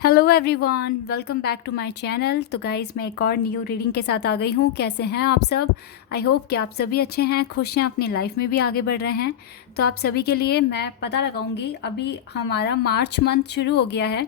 Hello everyone, welcome back to my channel. तो guys, मैं एक और न्यू रीडिंग के साथ आ गई हूँ। कैसे हैं आप सब? आई होप कि आप सभी अच्छे हैं, खुश हैं, अपनी लाइफ में भी आगे बढ़ रहे हैं। तो आप सभी के लिए मैं पता लगाऊंगी। अभी हमारा मार्च मंथ शुरू हो गया है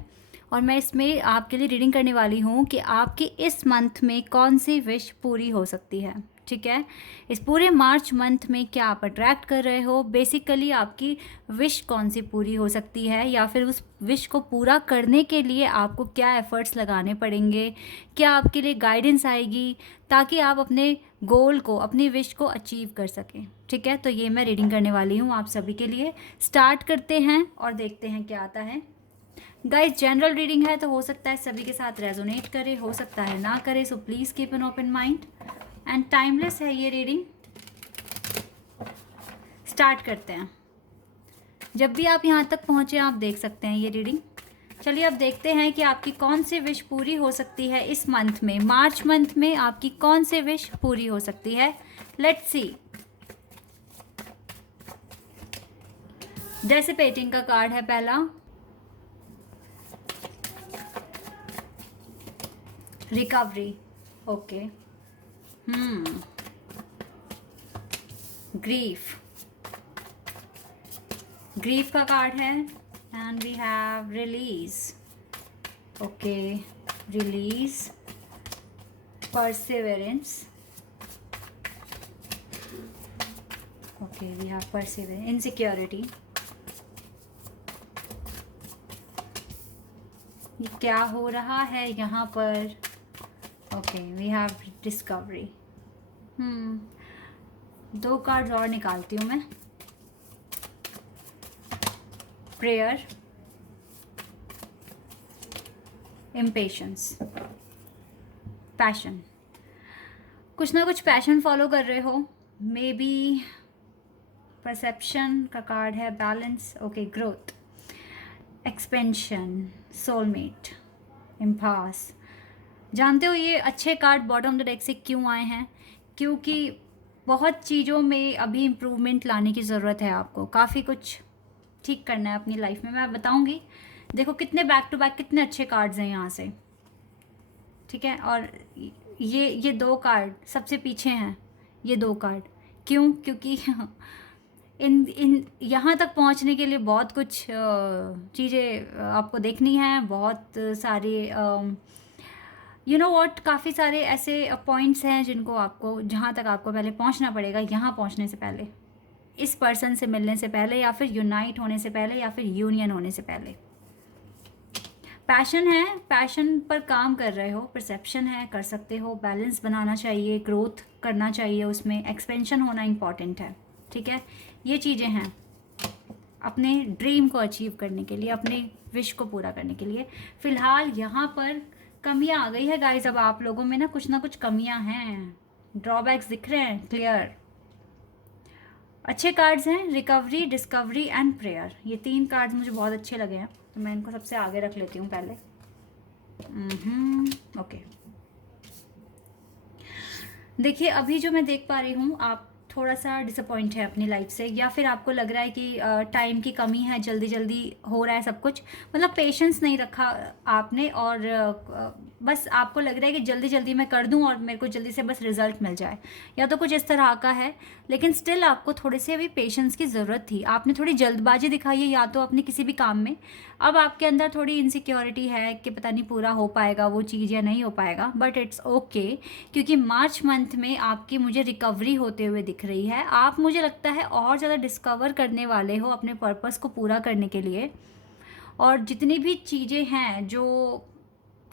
और मैं इसमें आपके लिए रीडिंग करने वाली हूँ कि आपकी इस मंथ में कौन सी विश पूरी हो सकती है। ठीक है, इस पूरे मार्च मंथ में क्या आप अट्रैक्ट कर रहे हो, बेसिकली आपकी विश कौन सी पूरी हो सकती है, या फिर उस विश को पूरा करने के लिए आपको क्या एफर्ट्स लगाने पड़ेंगे, क्या आपके लिए गाइडेंस आएगी ताकि आप अपने गोल को, अपनी विश को अचीव कर सकें। ठीक है, तो ये मैं रीडिंग करने वाली हूँ आप सभी के लिए। स्टार्ट करते हैं और देखते हैं क्या आता है। गाइस, जनरल रीडिंग है तो हो सकता है सभी के साथ रेजोनेट करे, हो सकता है ना करे, so please keep an open mind. And timeless है ये रीडिंग। स्टार्ट करते हैं। जब भी आप यहाँ तक पहुँचे आप देख सकते हैं ये रीडिंग। चलिए अब देखते हैं कि आपकी कौन सी विश पूरी हो सकती है इस मंथ में, मार्च मंथ में आपकी कौन सी विश पूरी हो सकती है। Let's see. डेसिपेटिंग का कार्ड है पहला, रिकवरी, ओके, ग्रीफ, ग्रीफ का कार्ड है। And we have release, okay, release, perseverance, okay, we have perseverance, insecurity, क्या हो रहा है यहाँ पर। Okay, we have discovery. दो कार्ड और निकालती हूँ मैं। Prayer, impatience, passion. कुछ ना कुछ पैशन फॉलो कर रहे हो, मे बी। परसेप्शन का कार्ड है, balance, okay, growth, expansion, soulmate, impasse. जानते हो ये अच्छे card bottom of the deck से क्यों आए हैं? क्योंकि बहुत चीज़ों में अभी इम्प्रूवमेंट लाने की ज़रूरत है आपको, काफ़ी कुछ ठीक करना है अपनी लाइफ में। मैं बताऊंगी। देखो कितने बैक टू बैक कितने अच्छे कार्ड्स हैं यहाँ से। ठीक है, और ये दो कार्ड सबसे पीछे हैं। ये दो कार्ड क्यों? क्योंकि इन इन यहाँ तक पहुँचने के लिए बहुत कुछ चीज़ें आपको देखनी है, बहुत सारे यू नो व्हाट, काफ़ी सारे ऐसे पॉइंट्स हैं जिनको आपको, जहाँ तक आपको पहले पहुँचना पड़ेगा। यहाँ पहुँचने से पहले, इस पर्सन से मिलने से पहले, या फिर यूनाइट होने से पहले, या फिर यूनियन होने से पहले। पैशन है, पैशन पर काम कर रहे हो। परसेप्शन है, कर सकते हो। बैलेंस बनाना चाहिए, ग्रोथ करना चाहिए, उसमें एक्सपेंशन होना इम्पॉर्टेंट है। ठीक है, ये चीज़ें हैं अपने ड्रीम को अचीव करने के लिए, अपने विश को पूरा करने के लिए। फिलहाल यहाँ पर कमियाँ आ गई है गाइस। अब आप लोगों में ना कुछ कमियाँ हैं, ड्रॉबैक्स दिख रहे हैं क्लियर। अच्छे कार्ड्स हैं, रिकवरी, डिस्कवरी एंड प्रेयर। ये तीन कार्ड्स मुझे बहुत अच्छे लगे हैं, तो मैं इनको सबसे आगे रख लेती हूँ पहले। ओके, देखिए अभी जो मैं देख पा रही हूँ, आप थोड़ा सा डिसअपॉइंट है अपनी लाइफ से, या फिर आपको लग रहा है कि टाइम की कमी है, जल्दी जल्दी हो रहा है सब कुछ, मतलब पेशेंस नहीं रखा आपने, और बस आपको लग रहा है कि जल्दी जल्दी मैं कर दूं और मेरे को जल्दी से बस रिजल्ट मिल जाए, या तो कुछ इस तरह का है। लेकिन स्टिल आपको थोड़े से अभी पेशेंस की ज़रूरत थी। आपने थोड़ी जल्दबाजी दिखाई है या तो अपने किसी भी काम में। अब आपके अंदर थोड़ी इनसिक्योरिटी है कि पता नहीं पूरा हो पाएगा वो चीज़ या नहीं हो पाएगा, बट इट्स ओके, क्योंकि मार्च मंथ में आपकी मुझे रिकवरी होते हुए दिख रही है। आप, मुझे लगता है, और ज़्यादा डिस्कवर करने वाले हो अपने पर्पस को पूरा करने के लिए। और जितनी भी चीज़ें हैं जो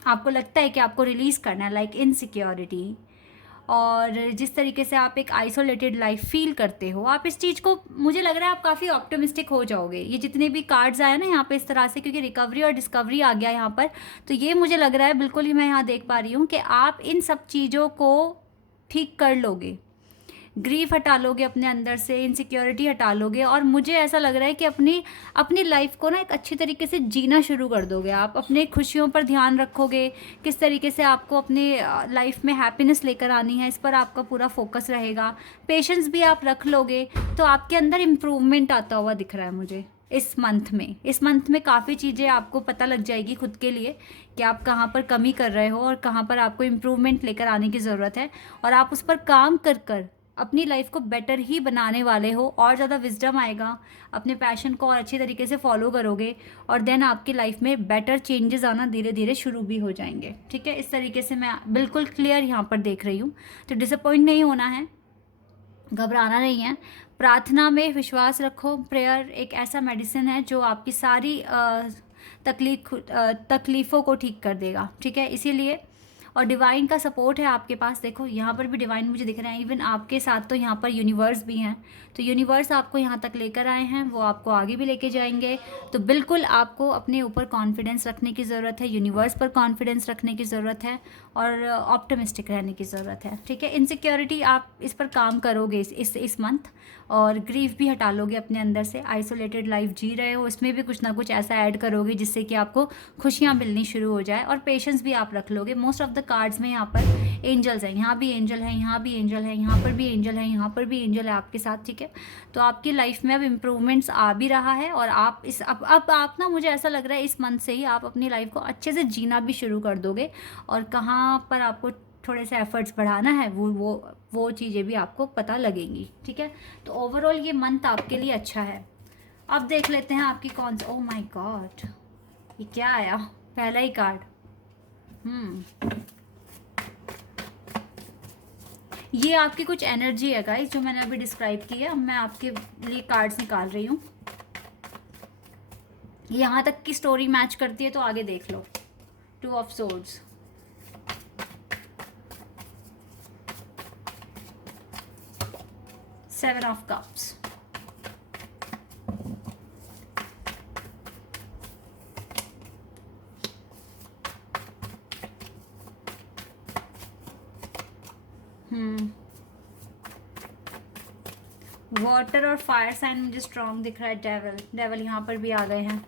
आपको लगता है कि आपको रिलीज़ करना है, लाइक इनसिक्योरिटी, और जिस तरीके से आप एक आइसोलेटेड लाइफ फील करते हो, आप इस चीज़ को, मुझे लग रहा है आप काफ़ी ऑप्टिमिस्टिक हो जाओगे। ये जितने भी कार्ड्स आए ना यहाँ पे इस तरह से, क्योंकि रिकवरी और डिस्कवरी आ गया यहाँ पर, तो ये मुझे लग रहा है बिल्कुल ही, मैं यहाँ देख पा रही हूँ कि आप इन सब चीज़ों को ठीक कर लोगे। ग्रीफ हटा लोगे अपने अंदर से, इनसिक्योरिटी हटा लोगे, और मुझे ऐसा लग रहा है कि अपनी अपनी लाइफ को ना एक अच्छी तरीके से जीना शुरू कर दोगे। आप अपने खुशियों पर ध्यान रखोगे, किस तरीके से आपको अपने लाइफ में हैप्पीनेस लेकर आनी है, इस पर आपका पूरा फोकस रहेगा। पेशेंस भी आप रख लोगे, तो आपके अंदर इम्प्रूवमेंट आता हुआ दिख रहा है मुझे। इस मंथ में काफ़ी चीज़ें आपको पता लग जाएगी खुद के लिए कि आप कहाँ पर कमी कर रहे हो और कहाँ पर आपको इम्प्रूवमेंट लेकर आने की ज़रूरत है, और आप उस पर काम कर कर अपनी लाइफ को बेटर ही बनाने वाले हो। और ज़्यादा विजडम आएगा, अपने पैशन को और अच्छी तरीके से फॉलो करोगे, और देन आपकी लाइफ में बेटर चेंजेस आना धीरे धीरे शुरू भी हो जाएंगे। ठीक है, इस तरीके से मैं बिल्कुल क्लियर यहाँ पर देख रही हूँ। तो डिसअपॉइंट नहीं होना है, घबराना नहीं है, प्रार्थना में विश्वास रखो। प्रेयर एक ऐसा मेडिसिन है जो आपकी सारी तकलीफ़ों को ठीक कर देगा। ठीक है, इसीलिए, और डिवाइन का सपोर्ट है आपके पास। देखो यहाँ पर भी डिवाइन मुझे दिख रहे हैं, इवन आपके साथ तो यहाँ पर यूनिवर्स भी हैं। तो यूनिवर्स आपको यहाँ तक लेकर आए हैं, वो आपको आगे भी लेके जाएंगे। तो बिल्कुल आपको अपने ऊपर कॉन्फिडेंस रखने की ज़रूरत है, यूनिवर्स पर कॉन्फिडेंस रखने की ज़रूरत है, और ऑप्टिमिस्टिक रहने की ज़रूरत है। ठीक है, इनसिक्योरिटी आप इस पर काम करोगे इस मंथ, और ग्रीफ भी हटा लोगे अपने अंदर से। आइसोलेटेड लाइफ जी रहे हो, इसमें भी कुछ ना कुछ ऐसा ऐड करोगे जिससे कि आपको खुशियाँ मिलनी शुरू हो जाए, और पेशेंस भी आप रख लोगे। मोस्ट ऑफ द कार्ड्स में यहाँ पर एंजल्स हैं, यहाँ भी एंजल है, यहाँ भी एंजल है, यहाँ पर भी एंजल है, यहाँ पर भी एंजल है आपके साथ। ठीक है, तो आपकी लाइफ में अब इम्प्रूवमेंट्स आ भी रहा है, और आप अब आप ना, मुझे ऐसा लग रहा है इस मंथ से ही आप अपनी लाइफ को अच्छे से जीना भी शुरू कर दोगे, और कहाँ पर आपको थोड़े से एफर्ट्स बढ़ाना है वो चीज़ें भी आपको पता लगेंगी। ठीक है, तो ओवरऑल ये मंथ आपके लिए अच्छा है। अब देख लेते हैं आपकी कौन सा, ओह माय गॉड, ये क्या आया, पहला ही कार्ड। ये आपकी कुछ एनर्जी है गाइस जो मैंने अभी डिस्क्राइब की है। अब मैं आपके लिए कार्ड्स निकाल रही हूँ, यहाँ तक की स्टोरी मैच करती है तो आगे देख लो। 2 of swords, Seven of Cups, water और फायर साइन मुझे स्ट्रॉन्ग दिख रहा है। डेवल यहाँ पर भी आ गए हैं।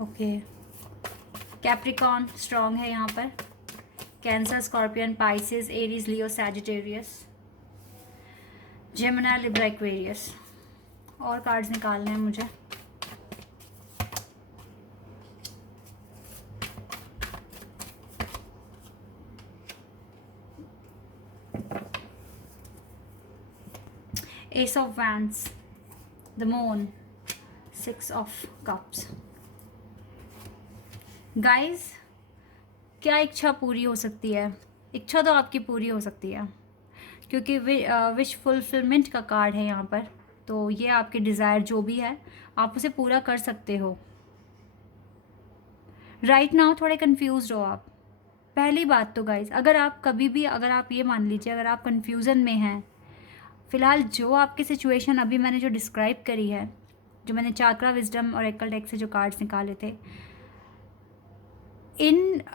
ओके, कैप्रिकॉन स्ट्रॉन्ग है यहाँ पर, कैंसर, स्कॉर्पियन, पाइसेस, एरीज, लियो, सैजिटेरियस, जेमिनी, लिब्रा, एक्वेरियस। और कार्ड्स निकालने हैं मुझे। S of wands, the moon, 6 of cups. Guys, क्या इच्छा पूरी हो सकती है? इच्छा तो आपकी पूरी हो सकती है, क्योंकि विश फुलफिलमेंट का कार्ड है यहाँ पर। तो ये आपके डिज़ायर जो भी है आप उसे पूरा कर सकते हो। राइट नाउ थोड़े कंफ्यूज्ड हो आप। पहली बात तो गाइस, अगर आप कभी भी, अगर आप ये मान लीजिए अगर आप कंफ्यूजन में हैं फ़िलहाल, जो आपकी सिचुएशन अभी मैंने जो डिस्क्राइब करी है, जो मैंने चाक्रा, विजडम और एकल डेक से जो कार्ड्स निकाले थे,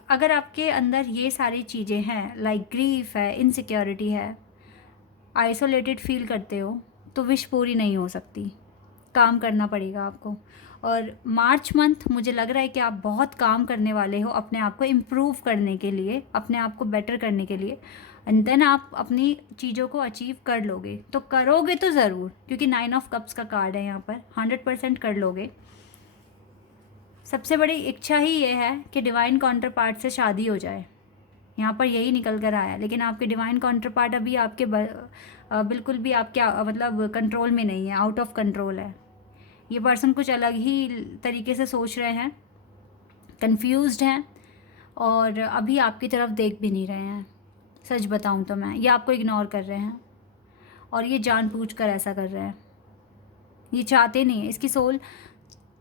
अगर आपके अंदर ये सारी चीज़ें हैं, लाइक ग्रीफ है, इनसिक्योरिटी है, आइसोलेटेड फील करते हो, तो विश पूरी नहीं हो सकती, काम करना पड़ेगा आपको। और मार्च मंथ मुझे लग रहा है कि आप बहुत काम करने वाले हो अपने आप को इम्प्रूव करने के लिए, अपने आप को बेटर करने के लिए, एंड देन आप अपनी चीज़ों को अचीव कर लोगे। तो करोगे तो ज़रूर, क्योंकि 9 ऑफ कप्स का कार्ड है यहाँ पर, 100% कर लोगे। सबसे बड़ी इच्छा ही ये है कि डिवाइन काउंटर पार्ट से शादी हो जाए, यहाँ पर यही निकल कर आया। लेकिन आपके डिवाइन काउंटर पार्ट अभी आपके बिल्कुल भी आपके मतलब कंट्रोल में नहीं है, आउट ऑफ कंट्रोल है। ये पर्सन कुछ अलग ही तरीके से सोच रहे हैं, कंफ्यूज्ड हैं, और अभी आपकी तरफ देख भी नहीं रहे हैं। सच बताऊं तो मैं, ये आपको इग्नोर कर रहे हैं, और ये जानबूझकर ऐसा कर रहे हैं। ये चाहते नहीं है, इसकी सोल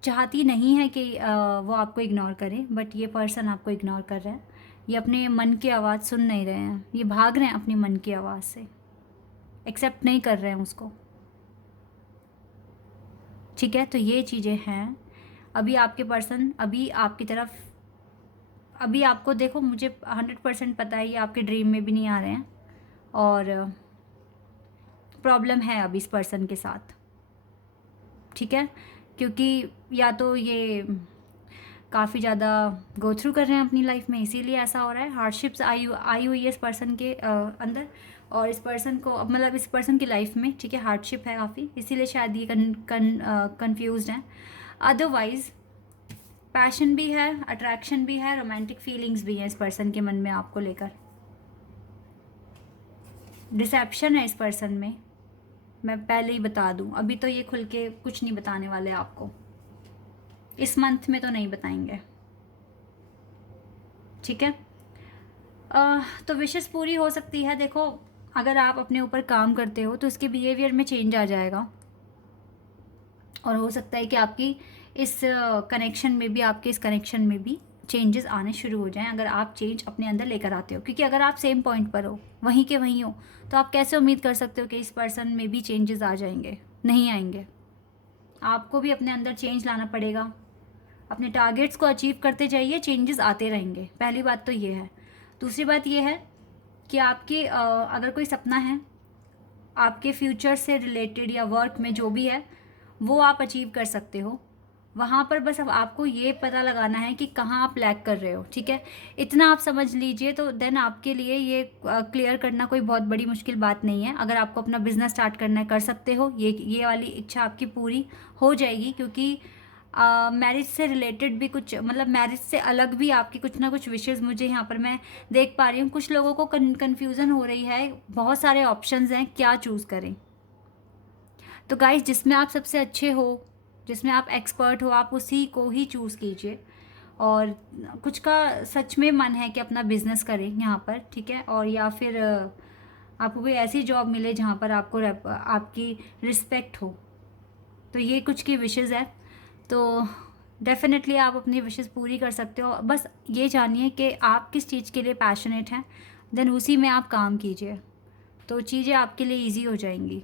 चाहती नहीं है कि वो आपको इग्नोर करे, बट ये पर्सन आपको इग्नोर कर रहा है। ये अपने मन की आवाज़ सुन नहीं रहे हैं, ये भाग रहे हैं अपनी मन की आवाज़ से, एक्सेप्ट नहीं कर रहे हैं उसको। ठीक है, तो ये चीज़ें हैं। अभी आपके पर्सन अभी आपकी तरफ, अभी आपको देखो, मुझे 100% पता है ये आपके ड्रीम में भी नहीं आ रहे हैं, और प्रॉब्लम है अभी इस पर्सन के साथ। ठीक है, क्योंकि या तो ये काफ़ी ज़्यादा गो थ्रू कर रहे हैं अपनी लाइफ में, इसीलिए ऐसा हो रहा है। हार्डशिप्स आई हुई है इस पर्सन के अंदर, और इस पर्सन को मतलब इस पर्सन की लाइफ में, ठीक है, हार्डशिप है काफ़ी, इसीलिए शायद ये कंफ्यूज्ड हैं। अदरवाइज पैशन भी है, अट्रैक्शन भी है, रोमांटिक फीलिंग्स भी हैं इस पर्सन के मन में आपको लेकर। डिसेप्शन है इस पर्सन में, मैं पहले ही बता दूं, अभी तो ये खुल के कुछ नहीं बताने वाले आपको, इस मंथ में तो नहीं बताएंगे, ठीक है। तो विशेष पूरी हो सकती है। देखो, अगर आप अपने ऊपर काम करते हो तो उसके बिहेवियर में चेंज आ जाएगा, और हो सकता है कि आपकी इस कनेक्शन में भी, आपके इस कनेक्शन में भी चेंजेस आने शुरू हो जाएं, अगर आप चेंज अपने अंदर लेकर आते हो। क्योंकि अगर आप सेम पॉइंट पर हो, वहीं के वहीं हो, तो आप कैसे उम्मीद कर सकते हो कि इस पर्सन में भी चेंजेस आ जाएंगे? नहीं आएंगे। आपको भी अपने अंदर चेंज लाना पड़ेगा, अपने टारगेट्स को अचीव करते जाइए, चेंजेस आते रहेंगे। पहली बात तो ये है। दूसरी बात ये है कि आपके अगर कोई सपना है आपके फ्यूचर से रिलेटेड या वर्क में जो भी है, वो आप अचीव कर सकते हो। वहाँ पर बस अब आपको ये पता लगाना है कि कहाँ आप लैग कर रहे हो, ठीक है। इतना आप समझ लीजिए तो देन आपके लिए ये क्लियर करना कोई बहुत बड़ी मुश्किल बात नहीं है। अगर आपको अपना बिजनेस स्टार्ट करना है, कर सकते हो, ये वाली इच्छा आपकी पूरी हो जाएगी। क्योंकि मैरिज से रिलेटेड भी कुछ, मतलब मैरिज से अलग भी आपकी कुछ ना कुछ विशेज़ मुझे यहाँ पर मैं देख पा रही हूँ। कुछ लोगों को कन्फ्यूज़न हो रही है, बहुत सारे ऑप्शंस हैं, क्या चूज़ करें। तो गाइस, जिसमें आप सबसे अच्छे हो, जिसमें आप एक्सपर्ट हो, आप उसी को ही चूज़ कीजिए। और कुछ का सच में मन है कि अपना बिजनेस करें यहाँ पर, ठीक है। और या फिर आपको कोई ऐसी जॉब मिले जहाँ पर आपको आपकी रिस्पेक्ट हो, तो ये कुछ की विशेज़ है। तो डेफिनेटली आप अपनी विशेज़ पूरी कर सकते हो। बस ये जानिए कि आप किस चीज़ के लिए पैशनेट हैं, देन उसी में आप काम कीजिए, तो चीज़ें आपके लिए ईजी हो जाएंगी।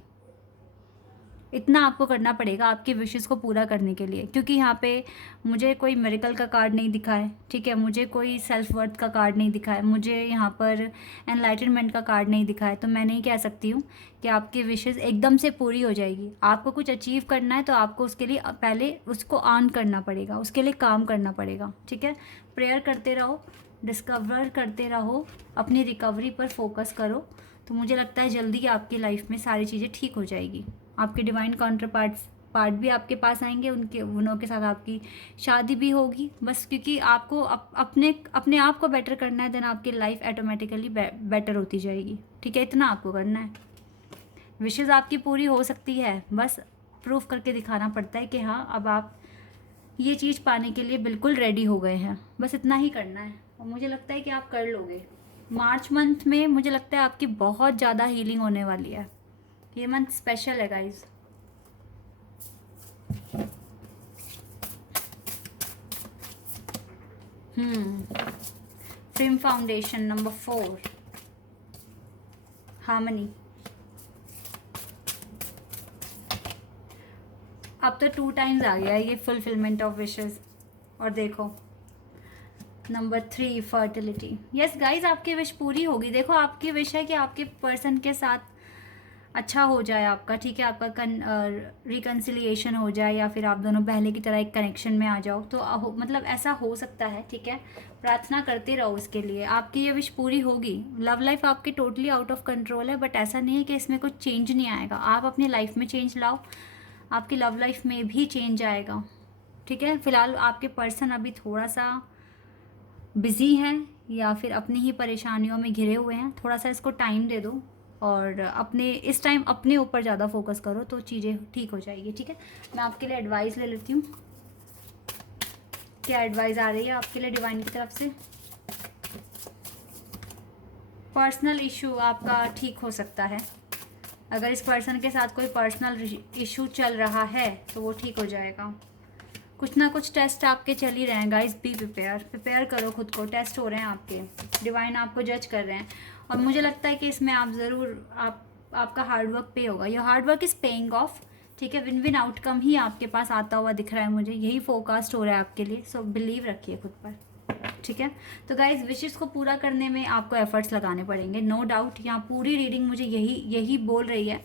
इतना आपको करना पड़ेगा आपकी विशेस को पूरा करने के लिए। क्योंकि यहाँ पे मुझे कोई मेरिकल का कार्ड नहीं दिखा है, ठीक है, मुझे कोई सेल्फ वर्थ का कार्ड नहीं दिखा है, मुझे यहाँ पर एनलाइटनमेंट का कार्ड नहीं दिखा है। तो मैं नहीं कह सकती हूँ कि आपकी विशेस एकदम से पूरी हो जाएगी। आपको कुछ अचीव करना है तो आपको उसके लिए पहले उसको अर्न करना पड़ेगा, उसके लिए काम करना पड़ेगा, ठीक है। प्रेयर करते रहो, डिस्कवर करते रहो, अपनी रिकवरी पर फोकस करो, तो मुझे लगता है जल्दी आपकी लाइफ में सारी चीज़ें ठीक हो जाएगी। आपके डिवाइन काउंटर पार्ट भी आपके पास आएंगे, उनके साथ आपकी शादी भी होगी। बस क्योंकि आपको अपने आप को बेटर करना है, देन आपकी लाइफ ऑटोमेटिकली बेटर होती जाएगी, ठीक है। इतना आपको करना है। विशेज़ आपकी पूरी हो सकती है, बस प्रूफ करके दिखाना पड़ता है कि हाँ, अब आप ये चीज़ पाने के लिए बिल्कुल रेडी हो गए हैं। बस इतना ही करना है, और मुझे लगता है कि आप कर लोगे। मार्च मंथ में मुझे लगता है आपकी बहुत ज़्यादा हीलिंग होने वाली है। ये मंथ स्पेशल है guys. Frame foundation number 4, harmony. अब तो 2 टाइम्स आ गया ये फुलफिलमेंट ऑफ विशेस। और देखो नंबर 3, फर्टिलिटी। यस गाइज, आपकी विश पूरी होगी। देखो, आपकी विश है कि आपके पर्सन के साथ अच्छा हो जाए आपका, ठीक है, आपका रिकन्सिलिएशन हो जाए, या फिर आप दोनों पहले की तरह एक कनेक्शन में आ जाओ। तो मतलब ऐसा हो सकता है, ठीक है। प्रार्थना करते रहो इसके लिए, आपकी ये विश पूरी होगी। लव लाइफ आपकी टोटली आउट ऑफ कंट्रोल है, बट ऐसा नहीं है कि इसमें कुछ चेंज नहीं आएगा। आप अपनी लाइफ में चेंज लाओ, आपकी लव लाइफ में भी चेंज आएगा, ठीक है। फिलहाल आपके पर्सन अभी थोड़ा सा बिजी हैं, या फिर अपनी ही परेशानियों में घिरे हुए हैं। थोड़ा सा इसको टाइम दे दो, और इस टाइम अपने ऊपर ज़्यादा फोकस करो, तो चीज़ें ठीक हो जाएगी, ठीक है। मैं आपके लिए एडवाइस ले लेती हूँ, क्या एडवाइस आ रही है आपके लिए डिवाइन की तरफ से। पर्सनल इशू आपका ठीक हो सकता है। अगर इस पर्सन के साथ कोई पर्सनल इशू चल रहा है तो वो ठीक हो जाएगा। कुछ ना कुछ टेस्ट आपके चल ही रहे हैं गाइस, बी प्रिपेयर करो खुद को। टेस्ट हो रहे हैं आपके, डिवाइन आपको जज कर रहे हैं, और मुझे लगता है कि इसमें आप ज़रूर आपका हार्डवर्क पे होगा। Your hard work is paying off, ठीक है। विन विन आउटकम ही आपके पास आता हुआ दिख रहा है मुझे, यही फोरकास्ट हो रहा है आपके लिए। सो बिलीव रखिए खुद पर, ठीक है। तो गाइज, विशेस को पूरा करने में आपको एफर्ट्स लगाने पड़ेंगे, नो डाउट। यहाँ पूरी रीडिंग मुझे यही बोल रही है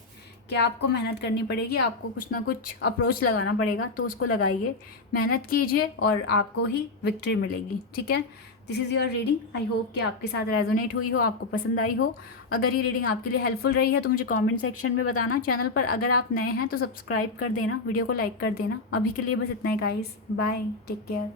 कि आपको मेहनत करनी पड़ेगी, आपको कुछ ना कुछ अप्रोच लगाना पड़ेगा, तो उसको लगाइए, मेहनत कीजिए, और आपको ही विक्ट्री मिलेगी, ठीक है। This is your reading. I hope कि आपके साथ रेजोनेट हुई हो, आपको पसंद आई हो। अगर ये रीडिंग आपके लिए हेल्पफुल रही है तो मुझे कमेंट सेक्शन में बताना। चैनल पर अगर आप नए हैं तो सब्सक्राइब कर देना, वीडियो को लाइक कर देना। अभी के लिए बस इतना ही गाइस, बाय, टेक केयर।